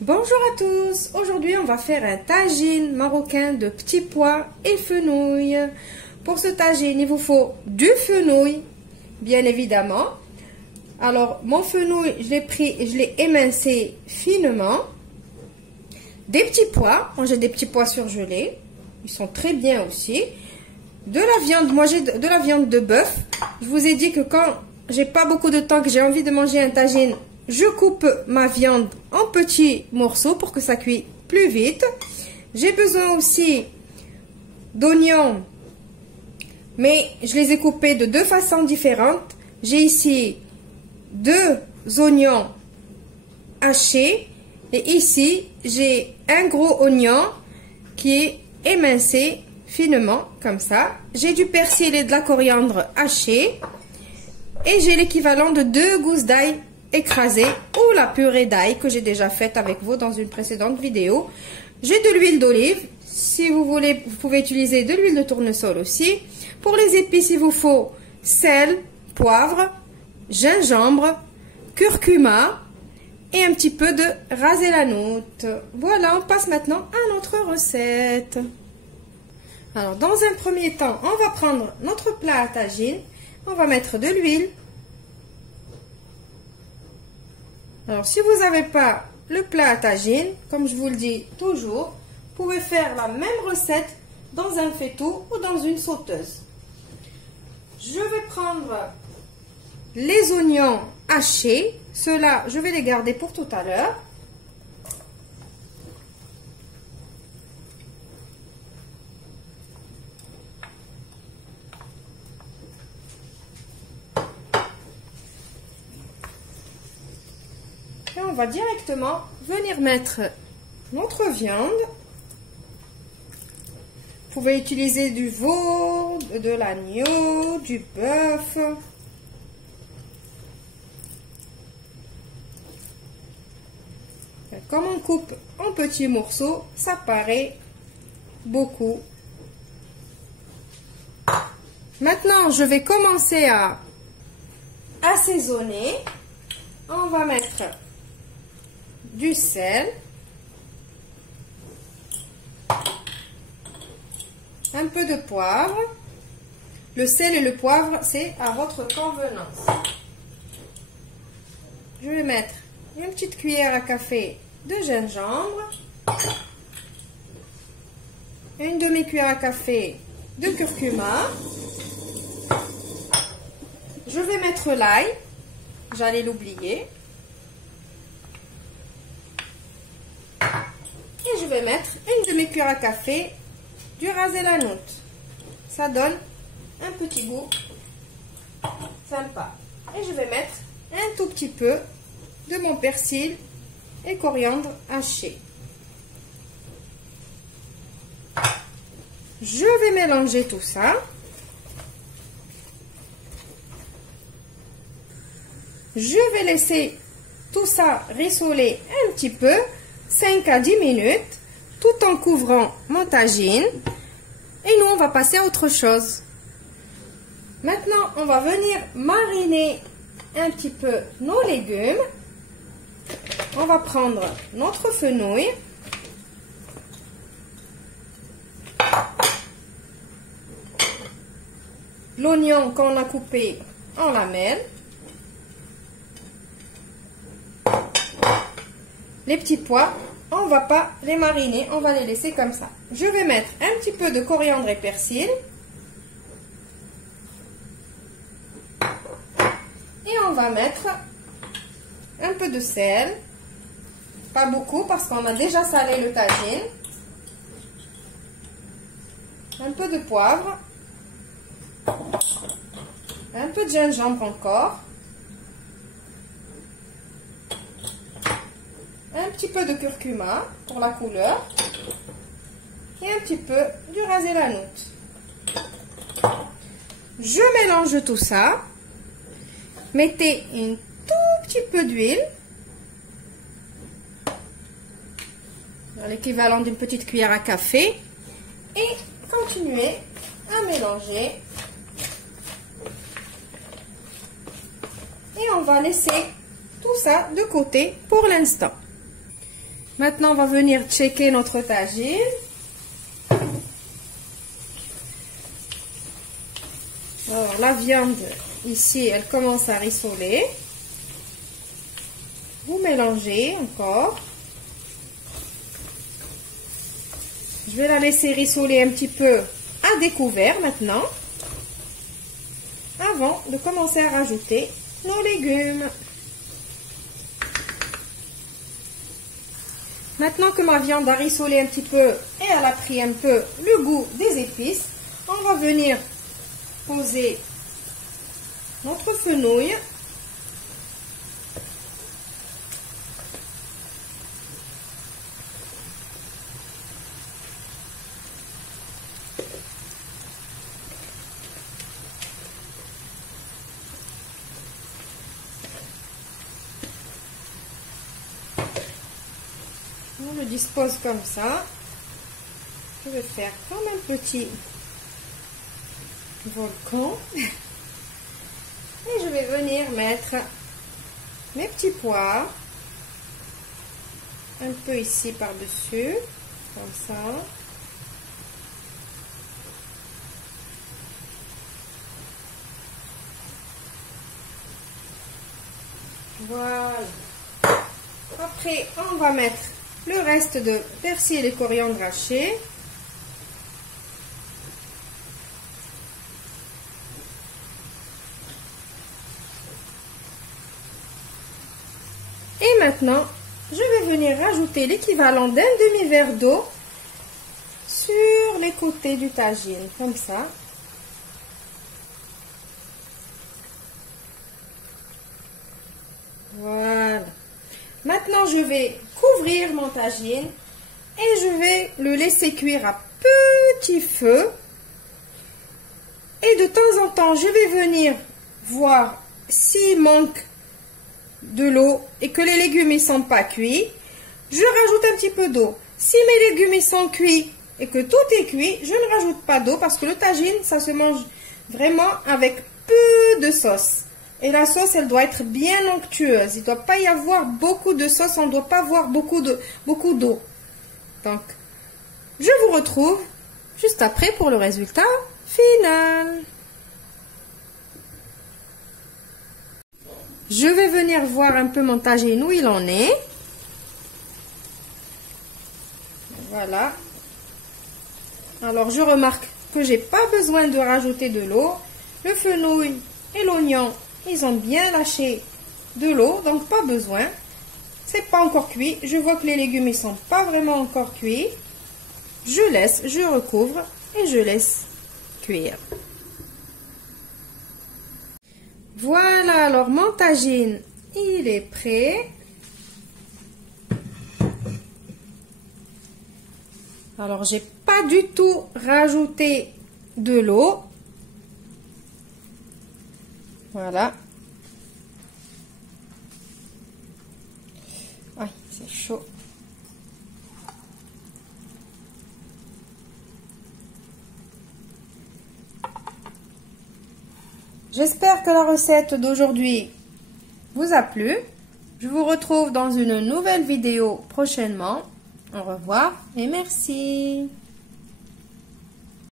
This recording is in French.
Bonjour à tous, aujourd'hui on va faire un tagine marocain de petits pois et fenouil. Pour ce tagine, il vous faut du fenouil, bien évidemment. Alors mon fenouil, je l'ai pris et je l'ai émincé finement. Des petits pois, moi j'ai des petits pois surgelés, ils sont très bien aussi. De la viande, moi j'ai de la viande de bœuf. Je vous ai dit que quand j'ai pas beaucoup de temps, que j'ai envie de manger un tagine, je coupe ma viande en petits morceaux pour que ça cuise plus vite. J'ai besoin aussi d'oignons, mais je les ai coupés de deux façons différentes. J'ai ici 2 oignons hachés et ici j'ai un gros oignon qui est émincé finement comme ça. J'ai du persil et de la coriandre hachée et j'ai l'équivalent de 2 gousses d'ail écrasées ou la purée d'ail que j'ai déjà faite avec vous dans une précédente vidéo. J'ai de l'huile d'olive, si vous voulez vous pouvez utiliser de l'huile de tournesol aussi. Pour les épices il vous faut sel, poivre, gingembre, curcuma et un petit peu de ras el hanout. Voilà, on passe maintenant à notre recette. Alors dans un premier temps, on va prendre notre plat à tagine, on va mettre de l'huile. Alors si vous n'avez pas le plat à tagine, comme je vous le dis toujours, vous pouvez faire la même recette dans un faitout ou dans une sauteuse. Je vais prendre les oignons hachés, ceux-là je vais les garder pour tout à l'heure. Et on va directement venir mettre notre viande. Vous pouvez utiliser du veau, de l'agneau, du bœuf. Comme on coupe en petits morceaux, ça paraît beaucoup. Maintenant, je vais commencer à assaisonner. On va mettre du sel, un peu de poivre. Le sel et le poivre, c'est à votre convenance. Je vais mettre une petite cuillère à café de gingembre, une demi-cuillère à café de curcuma. Je vais mettre l'ail, j'allais l'oublier. Et je vais mettre une demi-cuillère à café du ras el hanout. Ça donne un petit goût sympa. Et je vais mettre un tout petit peu de mon persil et coriandre haché. Je vais mélanger tout ça. Je vais laisser tout ça rissoler un petit peu, 5 à 10 minutes, tout en couvrant mon tagine. Et nous, on va passer à autre chose. Maintenant, on va venir mariner un petit peu nos légumes. On va prendre notre fenouil. L'oignon qu'on a coupé en lamelles. Les petits pois, on ne va pas les mariner, on va les laisser comme ça. Je vais mettre un petit peu de coriandre et persil. Et on va mettre un peu de sel. Pas beaucoup parce qu'on a déjà salé le tagine. Un peu de poivre. Un peu de gingembre encore. Un petit peu de curcuma pour la couleur. Et un petit peu du ras el hanout. Je mélange tout ça. Mettez un tout petit peu d'huile. L'équivalent d'une petite cuillère à café. Et continuez à mélanger. Et on va laisser tout ça de côté pour l'instant. Maintenant, on va venir checker notre tagine. Alors, la viande, ici, elle commence à rissoler. Vous mélangez encore. Je vais la laisser rissoler un petit peu à découvert maintenant, avant de commencer à rajouter nos légumes. Maintenant que ma viande a rissolé un petit peu et elle a pris un peu le goût des épices, on va venir poser notre fenouil. On le dispose comme ça. Je vais faire comme un petit volcan. Et je vais venir mettre mes petits pois. Un peu ici par-dessus. Comme ça. Voilà. Après, on va mettre le reste de persil et coriandre haché. Et maintenant, je vais venir rajouter l'équivalent d'un demi-verre d'eau sur les côtés du tagine, comme ça. Voilà. Maintenant, je vais couvrir mon tagine et je vais le laisser cuire à petit feu. Et de temps en temps, je vais venir voir s'il manque de l'eau et que les légumes ne sont pas cuits. Je rajoute un petit peu d'eau. Si mes légumes sont cuits et que tout est cuit, je ne rajoute pas d'eau parce que le tagine, ça se mange vraiment avec peu de sauce. Et la sauce, elle doit être bien onctueuse. Il ne doit pas y avoir beaucoup de sauce. On ne doit pas avoir beaucoup d'eau. Donc, je vous retrouve juste après pour le résultat final. Je vais venir voir un peu mon tagine où il en est. Voilà. Alors, je remarque que j'ai pas besoin de rajouter de l'eau. Le fenouil et l'oignon, ils ont bien lâché de l'eau, donc pas besoin. C'est pas encore cuit. Je vois que les légumes, ils sont pas vraiment encore cuits. Je laisse, je recouvre et je laisse cuire. Voilà, alors mon tagine, il est prêt. Alors, j'ai pas du tout rajouté de l'eau. Voilà. Ah, c'est chaud. J'espère que la recette d'aujourd'hui vous a plu. Je vous retrouve dans une nouvelle vidéo prochainement. Au revoir et merci.